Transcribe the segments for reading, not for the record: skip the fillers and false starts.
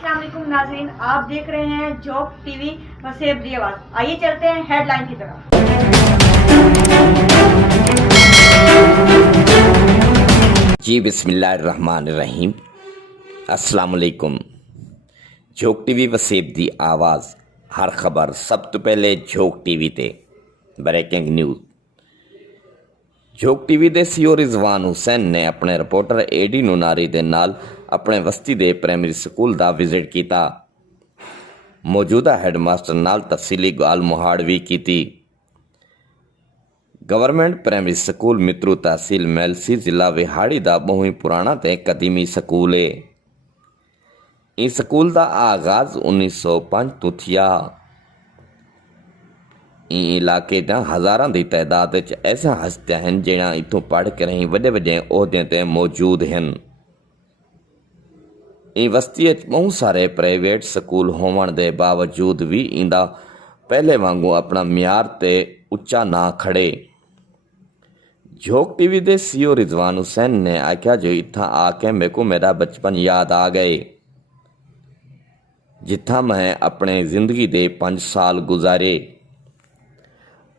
अस्सलाम वालेकुम नाज़रीन, आप देख रहे हैं जॉब टीवी वसेब दी आवाज़। आइए चलते हैं हेडलाइन की तरफ। जी बिस्मिल्लाहिर्रहमानिर्रहीम। अस्सलाम वालेकुम। झोक टीवी वसेब दी आवाज़, हर खबर सब तो पहले झोक टीवी ते। Breaking news. झोक टीवी ਦੇ ਸੀਓ ਰਿਜ਼ਵਾਨ ਹੁਸੈਨ ਨੇ ਆਪਣੇ ਰਿਪੋਰਟਰ ਏਡੀ ਨੂਨਾਰੀ ਦੇ ਨਾਲ ਆਪਣੇ ਬਸਤੀ ਦੇ ਪ੍ਰਾਇਮਰੀ ਸਕੂਲ ਦਾ ਵਿਜ਼ਿਟ ਕੀਤਾ। ਮੌਜੂਦਾ ਹੈਡਮਾਸਟਰ ਨਾਲ ਤਫਸੀਲੀ ਗੱਲ ਮੁਹਾੜ ਵੀ ਕੀਤੀ। गवर्नमेंट प्राइमरी स्कूल मित्रू तहसील मैलसी जिला विहाड़ी का बहुत ही पुराना ते कदीमी स्कूल है। इस स्कूल का आगाज 1905 तो थिया। इलाके दा हज़ारां की तादाद ऐसा हस्तियां हैं जिन्हां इतों पढ़ कर ही वड्डे वड्डे ओहदे ते मौजूद हैं। बस्ती बहुत सारे प्राइवेट स्कूल होवन के बावजूद भी इंदा पहले वांगू अपना म्यार ते उच्चा ना खड़े। झोक टीवी के सीओ रिजवान हुसैन ने आख्या जो इत्थां आके मेरे को मेरा बचपन याद आ गए, जिथा मैं अपने जिंदगी के 5 साल गुजारे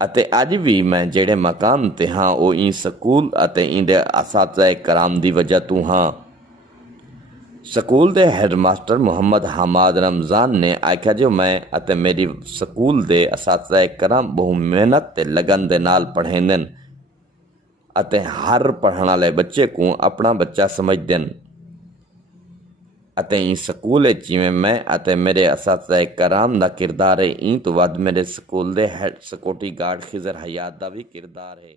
अते अज भी मैं जेड़े मकाम ते हाँ वो इन स्कूल अते इंदे असातिज़ा कराम की वजह तो हाँ। स्कूल के हैडमास्टर मुहम्मद हमाद रमज़ान ने आख्या जो मैं अते मेरी स्कूल के असातिज़ा कराम बहुत मेहनत ते लगन दे नाल पढ़ेंदे अते हर पढ़ने वाले बच्चे को अपना बच्चा समझते हैं। अते इस स्कूल जिमें मैं अते मेरे असातिज़ा कराम का किरदार है, इन तो वध मेरे स्कूल के हैड सिक्योरिटी गार्ड खिजर हयात का भी किरदार है।